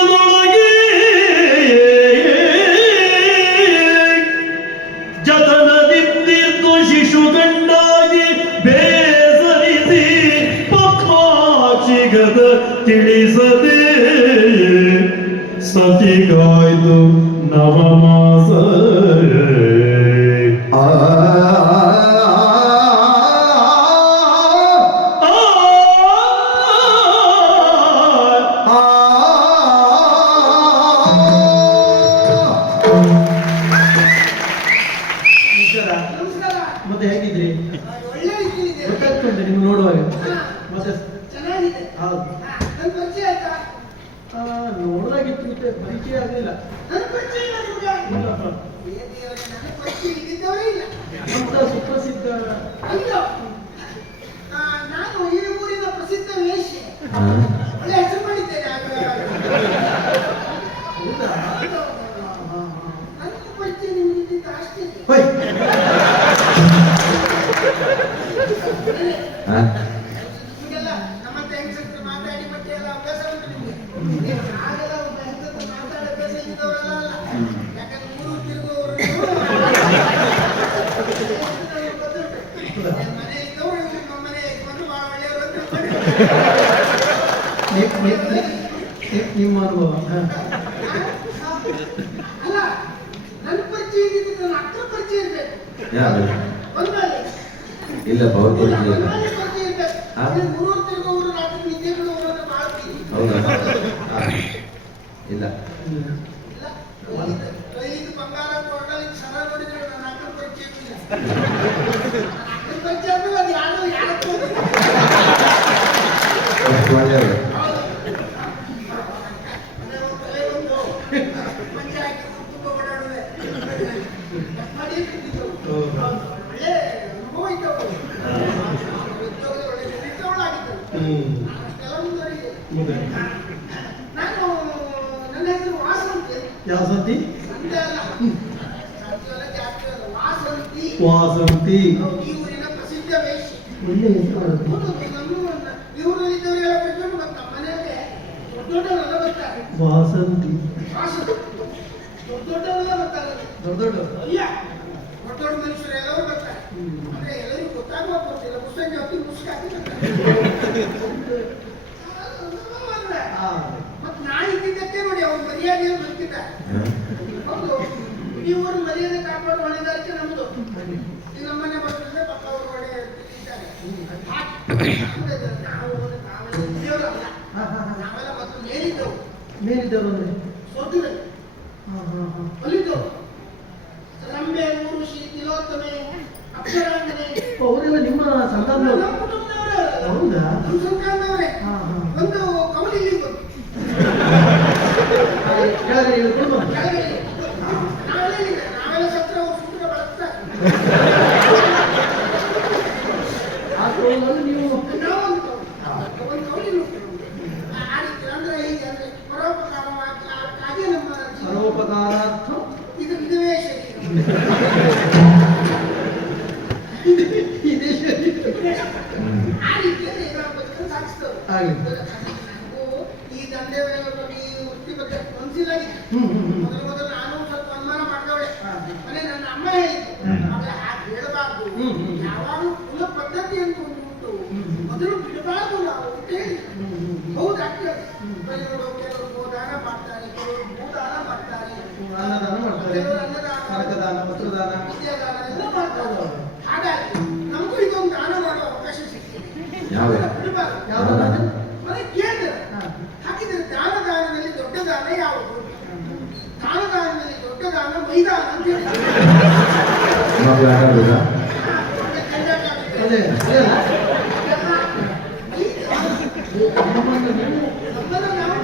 ಹೃದಯದೊಳಗೆ ಜತನದಿಂದಿದ್ದು ಶಿಶುಗಂಡಾಗಿ ಬೇಸರಿಸಿ ಪದ್ಮಾಕ್ಷಿಗದ ತಿಳಿಸದೆ ಸತಿಗಾಯ್ದು ನವಮಾಸ ಮತ್ತೆ ಹೇಗಿದ್ರಿ? ಗೊತ್ತಾಗ್ತುಂಟು ನಿಮ್ಗೆ ನೋಡುವಾಗ. ಮತ್ತೆ ಚೆನ್ನಾಗಿದೆ. ಹೌದು, ನನ್ನ ಪರಿಚಯ ಆಯ್ತಾ? ನೋಡಲಾಗಿತ್ತು, ಮತ್ತೆ ಪರಿಚಯ ಆಗಲಿಲ್ಲ. ನನ್ನ ಪರಿಚಯ ಇಲ್ಲ ನಿಮ್ಗೆ? ಇಲ್ಲಪ್ಪ. ನನ್ನ ಪರಿಚಯ ಇದ್ದಿದ್ದವರೇ ಇಲ್ಲ. ಅಂತ ಸುಪ್ರಸಿದ್ಧ ಅಯ್ಯೋ, ನಾನು ಈ ಊರಿನ ಪ್ರಸಿದ್ಧ ವೇಶ್ಯೆ. ಒಳ್ಳೆ ಹೆಸರು ಮಾಡಿದ್ದೇನೆ. ಹೌದಾ? ನನ್ನ ಪರಿಚಯ ನಿಮ್ಗೆ ಇದ್ದಿದ್ದ ಅಷ್ಟೇ. ನಿಮಗೆಲ್ಲ ನಮ್ಮಂತ ಹೆಂಗಸರು ಮಾತಾಡಿ ಮತ್ತೆ ಎಲ್ಲ ಅಭ್ಯಾಸ ಉಂಟು ನಿಮ್ಗೆ. ಹಾಗೆಲ್ಲ ಒಬ್ಬ ಹೆಂಗಸರು ಮಾತಾಡೋ ಅಭ್ಯಾಸ ಇದ್ದವರಲ್ಲ ಅಲ್ಲ. ಯಾಕಂದ್ರೆ ಊರು ತಿರುಗುವವರು ಮನೆ ಇದ್ದವರು ನಮ್ಮ ಮನೆ ಬಂದು ಬಹಳ ಒಳ್ಳೆಯವರು ಅಂತ ನಿಮ್ಮ ಅನುಭವ. ಅಲ್ಲ, ನನ್ನ ಪರಿಚಯ ಇದ್ದಿದ್ದು ನನ್ನ ಅಕ್ಕನ ಪರಿಚಯ ಇರ್ಬೇಕು. ಬಂದ್ಮೇಲೆ ಇಲ್ಲ ಪವರ್ ಪರಿಚಯ ಇಲ್ಲ. ಪರಿಚಯ ಇರ್ಬೇಕು. ಮೂರು ತಿರುಗುವವರು ರಾತ್ರಿ ನಿದ್ದೆ ಬಿಡುವವರು ಅಂತ ಮಾಡ್ತೀವಿ. ಹೌದಾ? ಇಲ್ಲ ಇಲ್ಲ, ಕೈಲಿದ್ದು ಬಂಗಾರ ಕೊಡಲಿಕ್ಕೆ ಸರ ನೋಡಿದ್ರೆ ನನ್ನ ಅಕ್ಕನ ಪರಿಚಯ ಇಲ್ಲ. ಅಕ್ಕನ ಪರಿಚಯ ಅಂದ್ರೆ ಅದು ಯಾರು ಯಾರಕ್ಕೂ ಅಷ್ಟು ಒಳ್ಳೆಯದು. ತಲೆ ಒಂದು ಮಂಚ ಹಾಕಿ ತುಂಬ ಓಡಾಡುವೆ ಮಾಡಿ ಒಳ್ಳೆ ಅನುಭವ ಇದ್ದವು. ಉದ್ಯೋಗದ ಒಳ್ಳೆ ನಿರೀಕ್ಷೆಗಳಾಗಿದ್ದವು. ಅಷ್ಟೆಲ್ಲ ಮುಂದುವರಿದೆ. ನಾನು ನನ್ನ ಹೆಸರು ವಾಸಂತಿ. ಯಾವ ಸಂತಿ? ಸಂತೆ ಅಲ್ಲ, ಸಂತೆಯಲ್ಲ, ಜಾಸ್ತಿ ಅಲ್ಲ, ವಾಸಂತಿ. ವಾಸಂತಿ. ಈ ಊರಿನ ಪ್ರಸಿದ್ಧ ವೇಶ್ಯೆ. ಒಳ್ಳೆ ಹೆಸರು. ನಮ್ಮ ಈ ಊರಿನಲ್ಲಿದ್ದವರೆಲ್ಲ ಬಿಟ್ಕೊಂಡು ಮತ್ತೆ ನಮ್ಮ ಮನೆಯಲ್ಲಿ ದೊಡ್ಡವರೆಲ್ಲ ಬರ್ತಾರೆ. ವಾಸಂತಿ. ದೊಡ್ಡವರೆಲ್ಲ ಬರ್ತಾರೆ. ದೊಡ್ಡ ಅಯ್ಯ, ದೊಡ್ಡ ಮನುಷ್ಯರು ಎಲ್ಲರೂ ಬರ್ತಾರೆ. ಅಂದ್ರೆ ಎಲ್ಲರಿಗೂ ಗೊತ್ತಾಗುವ ಗೊತ್ತಿಲ್ಲ. ಮುಸ್ಸಂಜೆ ಹೊತ್ತಿಗೆ ಮುಸ್ಕಾಕಿ ಮತ್ತೆ ನಾ ಇದ್ದಿದ್ದಕ್ಕೆ ನೋಡಿ ಅವ್ರು ಮರ್ಯಾದೆಯನ್ನು ಬದುಕಿದ್ದಾರೆ. ಹೌದು, ಈ ಊರು ಮರ್ಯಾದೆ ಕಾಪಾಡುವ ಹೊಣೆಗಾರಿಕೆ ನಮ್ದು. ಈ ನಮ್ಮನೆ ಬರ್ತಿದ್ರೆ ಪಕ್ಕ ಅವರು ಹೊಣೆ ಇದ್ದಾರೆ. ನಾವು ದೇವರಲ್ಲ, ನಾವೆಲ್ಲ ಮತ್ತು ಮೇಲಿದ್ದವು. ಮೇಲಿದ್ದವರು ಅಂದ್ರೆ ಸ್ವರ್ಗದಲ್ಲಿ ಬಲಿದ್ದವು. ರಂಬೆ, ಊರುಷಿ, ತಿಲೋತ್ತಮೆ, ಅಕ್ಷರಾಂಗನೆ ಅವರೆಲ್ಲ ನಿಮ್ಮ ಸಂತಾನದವರು? ನಮ್ಮ ಕುಟುಂಬದವರೇ. ಹೌದಾ? ನಮ್ಮ ಸಂತಾನದವರೇ. ಒಂದು ಕವಲಿ ಇಲ್ಲಿ ಬಂತು. ಕೆಳಗಡೆ ಇಳ್ಕೊಂಡು ನಾವೆಲ್ಲ ಸತ್ರ ಅವ್ರು ಸೂತ್ರ ಬಳಸ್ತಾರೆ. ಆ ತೋಳಲ್ಲಿ ನೀವು ನಾವೊಂದು ಕವಲಿ ಆಡಿತ್ತು. ಅಂದ್ರೆ ಹೀಗೆ ಅಂದ್ರೆ ಪರೋಪಕಾರವಾಗಿ ನಮ್ಮ ಪರೋಪಕಾರಾರ್ಥ ಇದುವೇ ಶರೀರ. ಇದೇ ಆ ರೀತಿಯಲ್ಲಿ ನಾವು ಬದುಕನ್ನು ಸಾಗಿಸ್ತೇವೆ. ಹಾಗೆ ಈ ದಂಧೆ ಈ ವೃತ್ತಿ ಬಗ್ಗೆ ಮನಸ್ಸಿಲ್ಲಾಗಿತ್ತು. ಮೊದಲು ನಾನು ಸ್ವಲ್ಪ ಅನುಮಾನ ಮಾಡ್ದವಳೆ. ಮನೆ ನನ್ನ ಅಮ್ಮ ಹೇಳಿದ್ದು, ಮಗಳ ಹಾಗೆ ಹೇಳಬಾರ್ದು, ಯಾವಾಗಲೂ ಕುಲ ಪದ್ಧತಿ ಅಂತ ಒಂದು ಉಂಟು, ಮೊದಲು ಬಿಡಬಾರ್ದು ನಾವು ಅಂತ ಹೇಳಿ. ಹೌದಾಗ್ತದೆ. ಕೆಲವರು ಗೋದಾನ ಮಾಡ್ತಾರೆ, ಕೆಲವರು ಭೂದಾನ ಮಾಡ್ತಾರೆ, ಅನ್ನದಾನ ಮಾಡ್ತಾರೆ, ಕೆಲವರು ಅನ್ನದಾನ, ಕನಕದಾನ, ವಸ್ತ್ರದಾನ, ವಿದ್ಯಾದಾನ ಎಲ್ಲ ಮಾಡ್ತಾರೆ. ಹಾಗಾಗಿ ನಮಗೂ ಇದೊಂದು ದಾನ ಮಾಡುವ ಅವಕಾಶ ಸಿಗ್ತದೆ. ಬಿಡಬಾರ್ದು. ಯಾವ್ದು? ಮನೆ ಕೇಳಿದ್ರೆ ಹಾಗಿದ್ರೆ ದಾನದಲ್ಲಿ ದೊಡ್ಡ ದಾನ ಯಾವುದು? ದಾನದಲ್ಲಿ ದೊಡ್ಡ ದಾನ ಮೈದಾನ ಅಂತ ಹೇಳಿ. ಅದೇ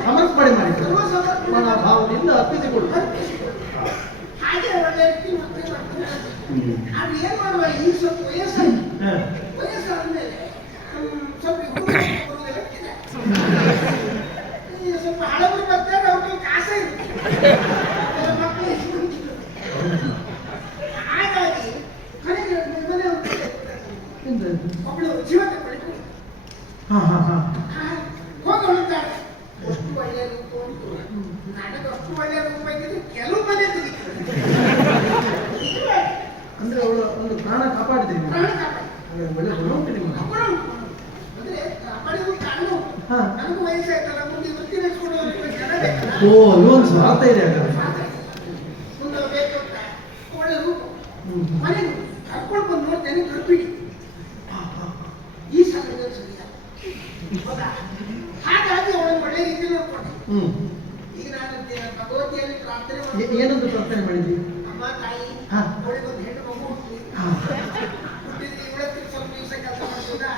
ಸಮರ್ಪಣೆ ಮಾಡಿ ಸರ್ವಸಮರ್ಪಣಾ ಭಾವದಿಂದ ಅರ್ಪಿಸಿಕೊಡು. ಹಾಗೆ ಒಳ್ಳೆ ರೀತಿ ಮತ್ತೆ ಮಾಡ್ತಾರೆ. ಆದ್ರೆ ಏನ್ ಮಾಡುವ, ಈಗ ಸ್ವಲ್ಪ ವಯಸ್ಸಾದ್ಮೇಲೆ ಸ್ವಲ್ಪ ಸ್ವಲ್ಪ ಹಳಬರು ಬರ್ತಾರೆ. ಅವ್ರಿಗೆ ಕಾಸ ಇರುತ್ತೆ, ಮಕ್ಕಳು. ಹಾಗಾಗಿ ಕಡೆಗೆ ಮನೆ ಒಬ್ಬಳು ಜೀವ ತಗೊಳ್ಳಿ ಹೋಗೋಳು. ಅಷ್ಟು ಒಳ್ಳೆಯದು ಉಂಟು. ಅಷ್ಟು ಒಳ್ಳೆ ರೂಪ ಇದ್ದಿದ್ದು ಕೆಲವು ಮನೆ ತೆಗಿತಾರೆ ಅಂದ್ರೆ ಅವಳು ಒಂದು ಪ್ರಾಣ ಕಾಪಾಡಿದೆ ನೀವು. ಪ್ರಾಣ ಕಾಪಾಡಿ. ಹಾಗೆ ಒಳ್ಳೆ ಗುಣ ಉಂಟು ನಿಮಗೆ. ಅಂದ್ರೆ ಕಾಪಾಡಿಗೂ ಕಾರಣ ಉಂಟು. ಹಾ. ನನಗೂ ವಯಸ್ಸಾಯ್ತಲ್ಲ, ಮುಂದೆ ವೃತ್ತಿ ನಡೆಸ್ಕೊಂಡು ಹೋಗ್ಲಿಕ್ಕೆ ಜನ ಬೇಕಲ್ಲ. ಓ ಇವೊಂದು ಸ್ವಾರ್ಥ ಇದೆ ಹಾಗಾದ್ರೆ. ಮುಂದೆ ಬೇಕು ಅಂತ ಒಳ್ಳೆ ರೂಪ ಮನೆ ಕರ್ಕೊಂಡು ಬಂದು ನೋಡ್ತೇನೆ ಗರ್ಭಿಣಿ ಈ ಸಮಯದಲ್ಲಿ ಸರಿಯಾದ ಹೌದಾ? ಹಾಗಾಗಿ ಅವಳನ್ನು ಒಳ್ಳೆ ರೀತಿ ನೋಡ್ಕೊಂಡೆ. ಈಗ ನಾನು ಭಗವತಿಯಲ್ಲಿ ಪ್ರಾರ್ಥನೆ ಮಾಡಿ ಏನಂತ ಪ್ರಾರ್ಥನೆ ಮಾಡಿದ್ರಿ? ಅಮ್ಮ ತಾಯಿ ಹಾ. ಅವಳಿಗೆ ಒಂದು ಹೆಣ್ಣು ಮಗು ಹುಟ್ಟಿದ್ರಿ ಇವಳತ್ತಿನ ಸ್ವಲ್ಪ ದಿವಸ ಕೆಲಸ ಮಾಡಿಸೋದಾ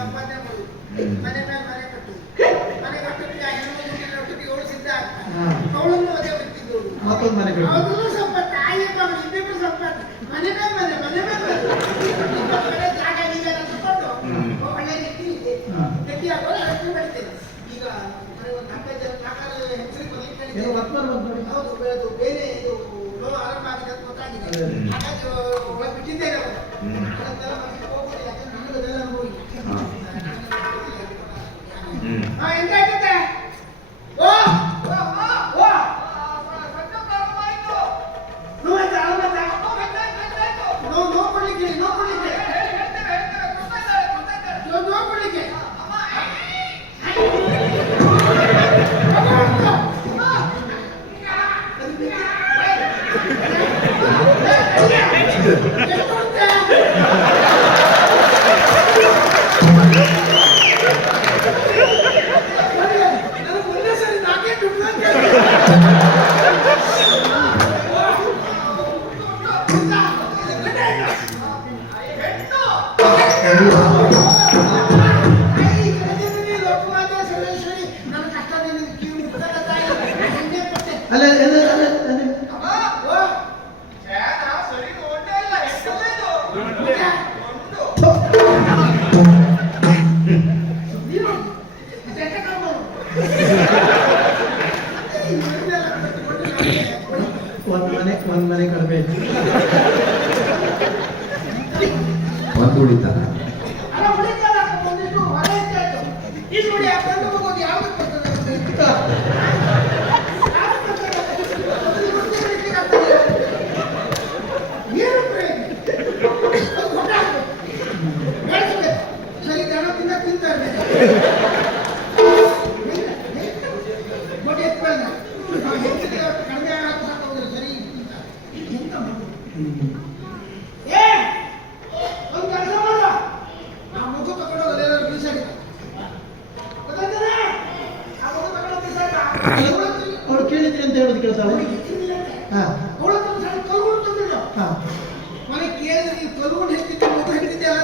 ಸಂಪಾದನೆ ಮಾಡುದು ಮನೆ ಮೇಲೆ ಮನೆ ಕಟ್ಟು ಮನೆ ಕಟ್ಟಕ್ಕೆ ಆ ಹೆಣ್ಣು ಮಗುವಿನೊಟ್ಟಿಗೆ ಇವಳು ಸಿದ್ಧ ಆಗ್ತಾರೆ ಅವಳನ್ನು ಅದೇ ಬಿಟ್ಟಿದ್ದವಳು ಮತ್ತೊಂದು ಮನೆ ಕಟ್ಟು. ಅವಳು ಸ್ವಲ್ಪ ತಾಯಿ ಮಗ ಇದ್ದಿಬ್ರು ಸ್ವಲ್ಪ ಮನೆ ಮೇಲೆ ಮನೆ ಮೇಲೆ ಜಾಗ ಗೀಗ ತಗೊಂಡು ಒಳ್ಳೆ ರೀತಿ ಗಟ್ಟಿ ಆಗೋದು ರಚನೆ ಮಾಡ್ತೇನೆ. ಈಗ ಒಂದು 4 ಹೆಸರಿಗೆ ಬರ್ಲಿಕ್ಕೆ ಏನೋ ವರ್ಕ್ ಮಾಡ್ಬೋದು ನೋಡಿ. ಹೌದು ಬೆಳೆದು ಬೇರೆ ಇದು ನೋವು ಆರಂಭ ಆಗಿದೆ ಅಂತ ಗೊತ್ತಾಗಿದೆ. ಹಾಗಾಗಿ ಒಳಗೆ ಬಿಟ್ಟಿದ್ದೇನೆ ಅವರು ಅದನ್ನೆಲ್ಲ ಮನೆಗೆ ಹೋಗೋದಿಲ್ಲ. ಯಾಕಂದ್ರೆ ನನಗೆ ಅದೆಲ್ಲ ಅನುಭವ ಇಲ್ಲ. ಎಂತಾಯ್ತದೆ? ಓ ಓ ನೋವಾಯ್ತಾ? ನೋವು ಕೊಡ್ಲಿಕ್ಕೆ ನೋವು ಕೊಡ್ಲಿಕ್ಕೆ ಅಲ್ಲ ಅಲ್ಲ ಅಲ್ಲ ಅಲ್ಲ ಒಂದ್ ಮನೆ ಕಡಿಮೆ ಒಂದು ಉಳಿತಾನ ಸರಿ ದನ ತಿಂತಾರೆ ಕಡಿಮೆ ಆಗೋದು ಸರಿ ಎಂತ ಏ ಒಂದು ಕೆಲಸ ಮಾಡ ಆ ಮಗು ತಗೊಂಡೋಗಲ್ಲ ಎಲ್ಲರೂ ಬೀಸಾಡಿದ ಗೊತ್ತಾಯ್ತಾನೆ? ಆ ಮಗು ತಗೊಂಡೋಗಿ ಬೀಸಾಡ ಅವಳು ಕೇಳಿದ್ರಿ ಅಂತ ಹೇಳೋದು ಕೆಲಸ ಹಾ ಅವಳ ಸಣ್ಣ ಕಲ್ಕೊಂಡು ತಂದಿಲ್ಲ ಹಾ ಮನೆ ಕೇಳಿದ್ರೆ ನೀವು ಕಲ್ಕೊಂಡು ಹೆಚ್ಚಿದ್ದೆ ಮಗು ಹೆಚ್ಚಿದ್ದೆ ಎಲ್ಲ